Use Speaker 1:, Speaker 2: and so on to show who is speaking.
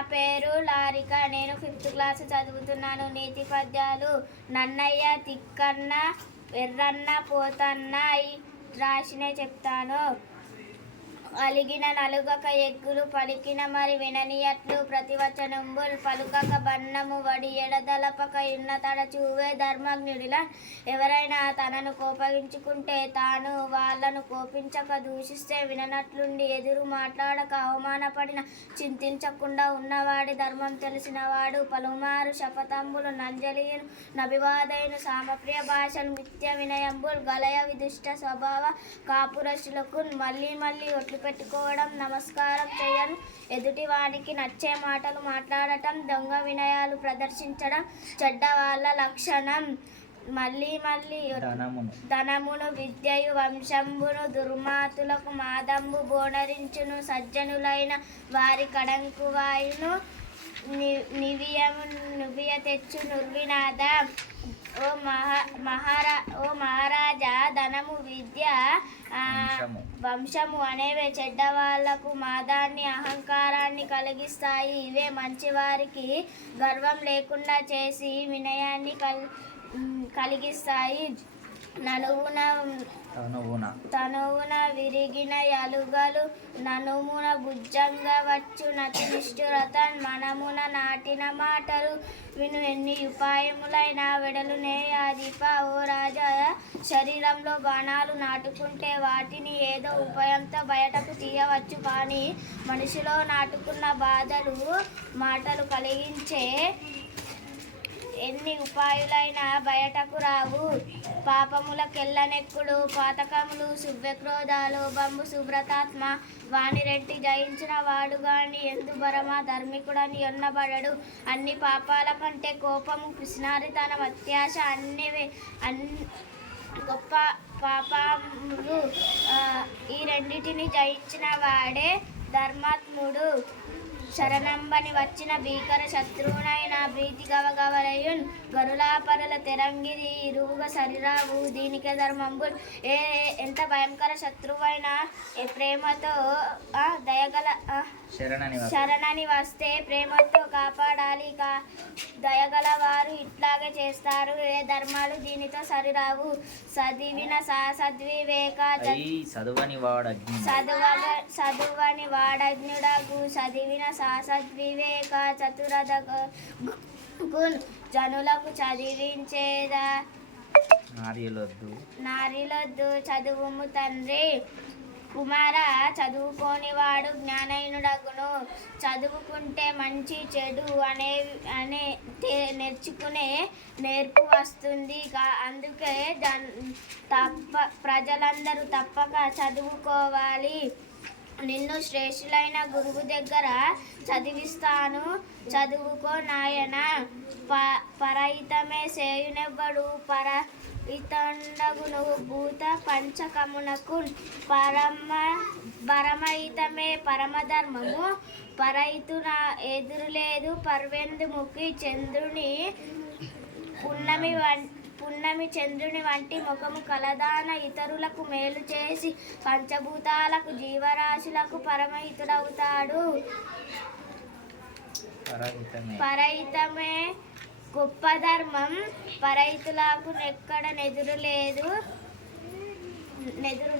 Speaker 1: పేరు లారిక. నేను fifth class చదువుతున్నాను. నీతి పద్యాలు నన్నయ్య తిక్కన్న ఎర్రన్న పోతన్న రాసినే చెప్తాను. అలిగిన నలుగక ఎగ్గులు పలికిన మరి విననియట్లు ప్రతివచనంబుల్ పలుకక బన్నము వడి ఎడదలపక ఉన్నతడ చూవే ధర్మజ్ఞుడిలా. ఎవరైనా తనను కోపగించుకుంటే తాను వాళ్ళను కోపించక దూషిస్తే విననట్లుండి ఎదురు మాట్లాడక అవమానపడిన చింతించకుండా ఉన్నవాడి ధర్మం తెలిసినవాడు పలుమారు శపథంబులు నంజలియను నభివాదైన సామప్రియ భాషను నిత్య వినయంబుల్ గలయ విదుష్ట స్వభావ కాపురశులకు మళ్ళీ మళ్ళీ ఒట్లు పెట్టుకోవడం నమస్కారం చేయను. ఎదుటి వానికి నచ్చే మాటలు మాట్లాడటం దొంగ వినయాలు ప్రదర్శించడం చెడ్డ వాళ్ళ లక్షణం మళ్ళీ మళ్ళీ
Speaker 2: ధనమును.
Speaker 1: విద్యయు వంశంబును దుర్మాతులకు మాదంబు బోనరించును సజ్జనులైన వారి కడంకు వాయును నివియము నువియ తెచ్చు నిర్వినాద ఓ మహా మహారా ఓ మహారాజా ధనము విద్య
Speaker 2: వంశము.
Speaker 1: అనేవే చెడ్డ వాళ్ళకు మాదాన్ని అహంకారాన్ని కలిగిస్తాయి ఇవే మంచివారికి గర్వం లేకుండా చేసి వినయాన్ని కల్ కలిగిస్తాయి నలుగున
Speaker 2: తనువున.
Speaker 1: తనువున విరిగిన ఎలుగలు ననుమున భుజంగా వచ్చు నతి నిష్ఠురత మనమున నాటిన మాటలు. విను ఎన్ని ఉపాయములైన వెడలు నేయాదిప ఓ రాజా. శరీరంలో బాణాలు నాటుకుంటే వాటిని ఏదో ఉపాయంతో బయటకు తీయవచ్చు. కానీ మనిషిలో నాటుకున్న బాధలు మాటలు కలిగించే ఎన్ని ఉపాయులైనా బయటకు రావు. పాపముల పాపములకెల్లనెక్కుడు పాతకములు శుభ్యక్రోధాలు బంబు శుభ్రతాత్మ వాణిరెడ్డి రెట్టి జయించిన వాడు గాని ఎందు భరమ ధర్మికుడని ఎన్నబడడు. అన్ని పాపాల కంటే కోపము పిసినారితనం అత్యాశ అన్ని అన్ని గొప్ప పాపములు ఈ రెండింటిని జయించిన వాడే ధర్మాత్ముడు. శరణంబని వచ్చిన భీకర శత్రువునైన ప్రీతి గవగవరయున్ గరులాపరల తెరంగిరి ఇరువుగా సరిరావు దీనికే ధర్మంబుల్. ఏ ఎంత భయంకర శత్రువైనా ఏ ప్రేమతో ఆ, దయగల
Speaker 2: శరణని వస్తు.
Speaker 1: ప్రేమతో కాపాడాలి కా దయగల వారు ఇట్లాగే చేస్తారు. ఏ ధర్మాలు దీనితో సరిరావు? చదివిన సా సద్వివేక
Speaker 2: చదువని వాడజ్ఞ
Speaker 1: చదువగ చదువని వాడజ్ఞుడగు చదివిన సాసద్వివేక చతురద గుణ్ జనులకు చదివించేదా.
Speaker 2: నార్యులొద్దు
Speaker 1: నారిలొద్దు చదువుము తండ్రి. కుమార చదువుకోనివాడు జ్ఞానైనుడగును చదువుకుంటే మంచి చెడు అనే అనే నేర్చుకునే నేర్పు వస్తుంది. అందుకే తప్ప ప్రజలందరూ తప్పక చదువుకోవాలి. నిన్ను శ్రేష్ఠులైన గురువు దగ్గర చదివిస్తాను. చదువుకో నాయన. ప పరహితమే సేయునెవ్వడు పర ఇతండగును భూత పంచకమునకు పరమ పరమహితమే పరమధర్మము. పరహితున ఎదురులేదు. పర్వెందుముఖి చంద్రుని పున్నమి వంటి పున్నమి చంద్రుని వంటి ముఖము కలదాన ఇతరులకు మేలు చేసి పంచభూతాలకు జీవరాశులకు పరమహితుడవుతాడు. పరహితమే. గొప్ప ధర్మం పరహితులకు ఎక్కడ నెదురు లేదు నెదురు